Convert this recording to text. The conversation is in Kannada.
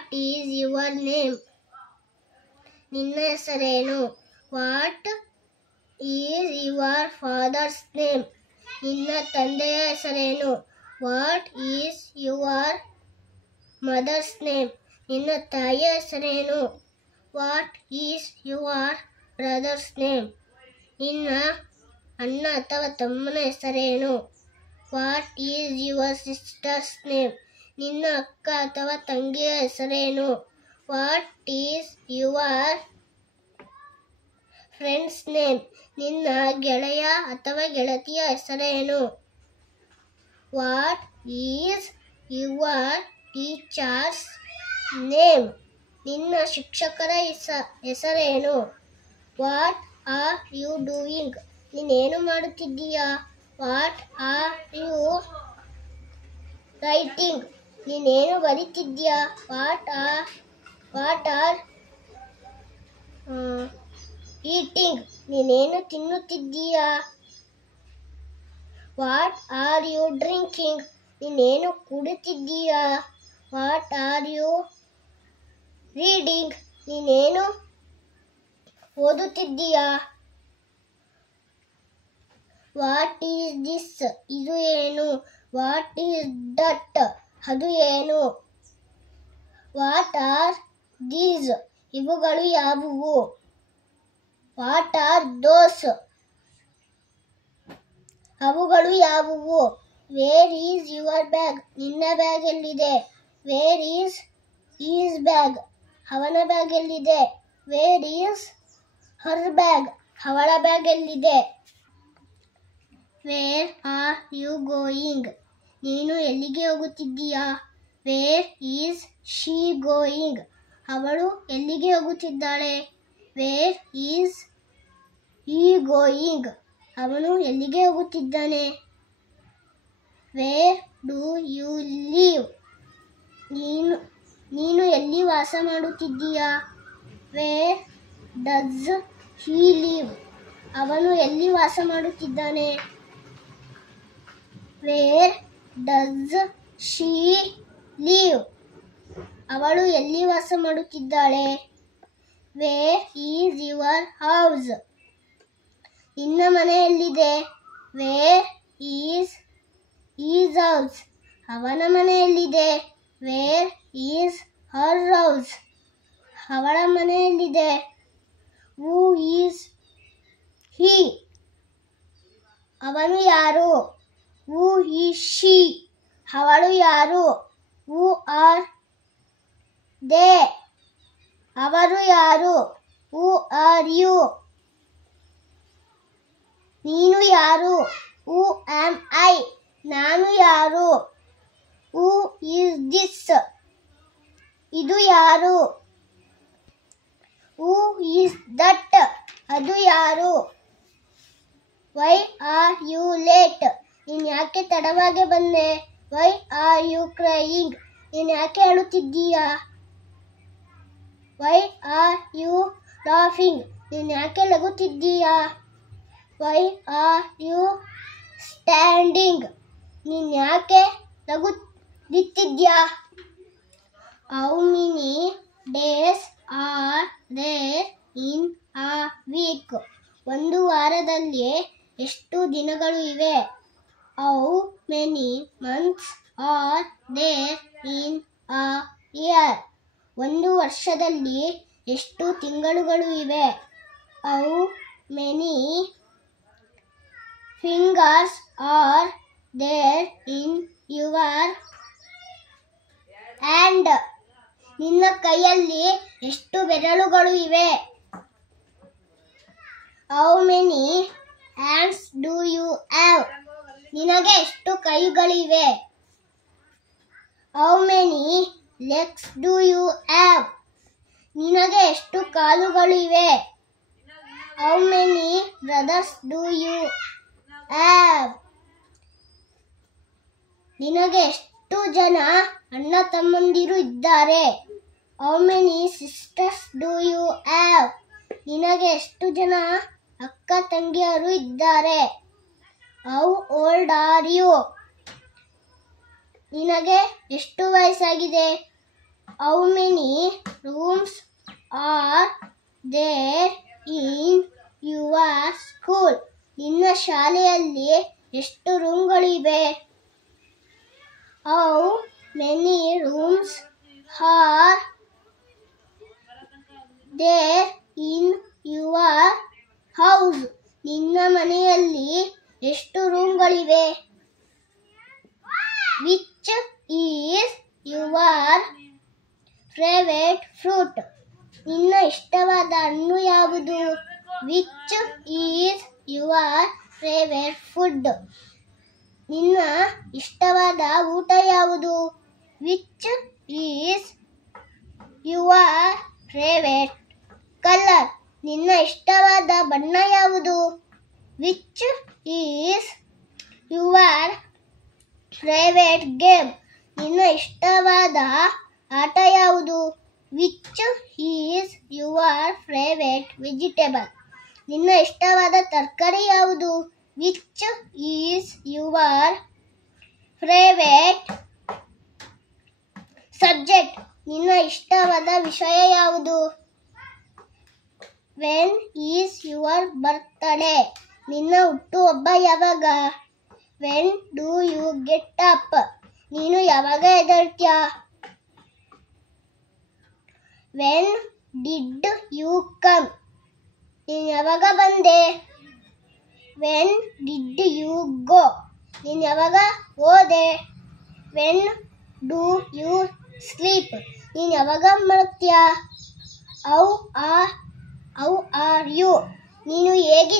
What is your name? ನಿನ್ನ ಹೆಸರೇನು? What is your father's name? ನಿನ್ನ ತಂದೆಯ ಹೆಸರೇನು? What is your mother's name? ನಿನ್ನ ತಾಯಿಯ ಹೆಸರೇನು? What is your brother's name? ನಿನ್ನ ಅಣ್ಣ ಅಥವಾ ತಮ್ಮನ ಹೆಸರೇನು? What is your sister's name? ನಿನ್ನ ಅಕ್ಕ ಅಥವಾ ತಂಗಿಯ ಹೆಸರೇನು? What is your friend's name? ನಿನ್ನ ಗೆಳೆಯ ಅಥವಾ ಗೆಳತಿಯ ಹೆಸರೇನು? What is your teacher's name? ನಿನ್ನ ಶಿಕ್ಷಕರ ಹೆಸರೇನು? What are you doing? ನೀನೇನು ಮಾಡುತ್ತಿದ್ದೀಯಾ? What are you writing? ನೀನೇನು ಬರೀತಿದ್ದೀಯಾ? What are eating? ನೀನೇನು ತಿನ್ನುತ್ತಿದ್ದೀಯಾ? What are you drinking? ನೀನೇನು ಕುಡಿತಿದ್ದೀಯಾ? What are you reading? ನೀನೇನು ಓದುತ್ತಿದ್ದೀಯಾ? What is this? ಇದು ಏನು? What is that? ಅದು ಏನು? What are these? ಇವುಗಳು ಯಾವುವು? What are those? ಅವುಗಳು ಯಾವುವು? Where is your bag? ನಿನ್ನ ಬ್ಯಾಗ್ ಎಲ್ಲಿದೆ? Where is bag? ಅವನ ಬ್ಯಾಗ್ ಎಲ್ಲಿದೆ? Where is her bag? ಅವಳ ಬ್ಯಾಗ್ ಎಲ್ಲಿದೆ? Where are you going? ನೀನು ಎಲ್ಲಿಗೆ ಹೋಗುತ್ತಿದ್ದೀಯಾ? Where is she going? ಅವಳು ಎಲ್ಲಿಗೆ ಹೋಗುತ್ತಿದ್ದಾಳೆ? Where is he going? ಅವನು ಎಲ್ಲಿಗೆ ಹೋಗುತ್ತಿದ್ದಾನೆ? Where do you live? ನೀನು ಎಲ್ಲಿ ವಾಸ ಮಾಡುತ್ತಿದ್ದೀಯಾ? Where does he live? ಅವನು ಎಲ್ಲಿ ವಾಸ ಮಾಡುತ್ತಿದ್ದಾನೆ? Where does she live? ಅವಳು ಎಲ್ಲಿ ವಾಸ ಮಾಡುತ್ತಿದ್ದಾಳೆ? Where is your house? ನಿನ್ನ ಮನೆ ಎಲ್ಲಿದೆ? Where is house? ಅವನ ಮನೆ ಎಲ್ಲಿದೆ? Where is her house? ಅವಳ ಮನೆ ಎಲ್ಲಿದೆ? Who is he? ಅವನು ಯಾರು? Who is she? ಅವಳು ಯಾರು? Who are they? ಅವರು ಯಾರು? Who are you? ನೀನು ಯಾರು? Who am I? ನಾನು ಯಾರು? Who is this? ಇದು ಯಾರು? Who is that? ಅದು ಯಾರು? Why are you late? ನೀನು ಯಾಕೆ ತಡವಾಗಿ ಬಂದೆ? Why are you crying? ನೀನು ಯಾಕೆ ಅಳುತ್ತಿದ್ದೀಯಾ? Why are you laughing? ನೀನು ಯಾಕೆ ನಗುತ್ತಿದ್ದೀಯಾ? Why are you standing? ನೀನು ಯಾಕೆ ನಿಂತಿದ್ದೀಯಾ? How many days are there in a week? ಒಂದು ವಾರದಲ್ಲಿ ಎಷ್ಟು ದಿನಗಳು ಇವೆ? How many months are there in a year? ಒಂದು ವರ್ಷದಲ್ಲಿ ಎಷ್ಟು ತಿಂಗಳುಗಳು ಇವೆ? How many fingers are there in your hand? ನಿನ್ನ ಕೈಯಲ್ಲಿ ಎಷ್ಟು ಬೆರಳುಗಳು ಇವೆ? How many hands do you have? ನಿನಗೆ ಎಷ್ಟು ಕೈಗಳಿವೆ? How many legs do you have? ನಿನಗೆ ಎಷ್ಟು ಕಾಲುಗಳಿವೆ? How many brothers do you have? ನಿನಗೆ ಎಷ್ಟು ಜನ ಅಣ್ಣ ತಮ್ಮಂದಿರು ಇದ್ದಾರೆ? How many sisters do you have? ನಿನಗೆ ಎಷ್ಟು ಜನ ಅಕ್ಕ ತಂಗಿಯರು ಇದ್ದಾರೆ? How old are you? ನಿನಗೆ ಎಷ್ಟು ವಯಸ್ಸಾಗಿದೆ? How many rooms are there in your school? ನಿನ್ನ ಶಾಲೆಯಲ್ಲಿ ಎಷ್ಟು ರೂಮ್ಗಳಿವೆ? How many rooms are there in your house? ನಿನ್ನ ಮನೆಯಲ್ಲಿ ಎಷ್ಟು ರೂಮ್ಗಳಿವೆ? Which is your favourite fruit? ನಿನ್ನ ಇಷ್ಟವಾದ ಹಣ್ಣು ಯಾವುದು? Which is your favourite food? ನಿನ್ನ ಇಷ್ಟವಾದ ಊಟ ಯಾವುದು? Which is your favourite colour? ನಿನ್ನ ಇಷ್ಟವಾದ ಬಣ್ಣ ಯಾವುದು? Which is your favourite game? ನಿನ್ನ ಇಷ್ಟವಾದ ಆಟ ಯಾವುದು? Which is your favourite vegetable? ನಿನ್ನ ಇಷ್ಟವಾದ ತರಕಾರಿ ಯಾವುದು? Which is your favourite subject? ನಿನ್ನ ಇಷ್ಟವಾದ ವಿಷಯ ಯಾವುದು? When is your birthday? ನಿನ್ನ ಹುಟ್ಟುಹಬ್ಬ ಯಾವಾಗ? When do you get up? ನೀನು ಯಾವಾಗ ಎದ್ದೇಳ್ತೀಯ? When did you come? ನೀನು ಯಾವಾಗ ಬಂದೆ? When did you go? ನೀನು ಯಾವಾಗ ಹೋದೆ? When do you sleep? ನೀನು ಯಾವಾಗ ಮಲಗ್ತೀಯ? How are you? ನೀನು ಹೇಗೆ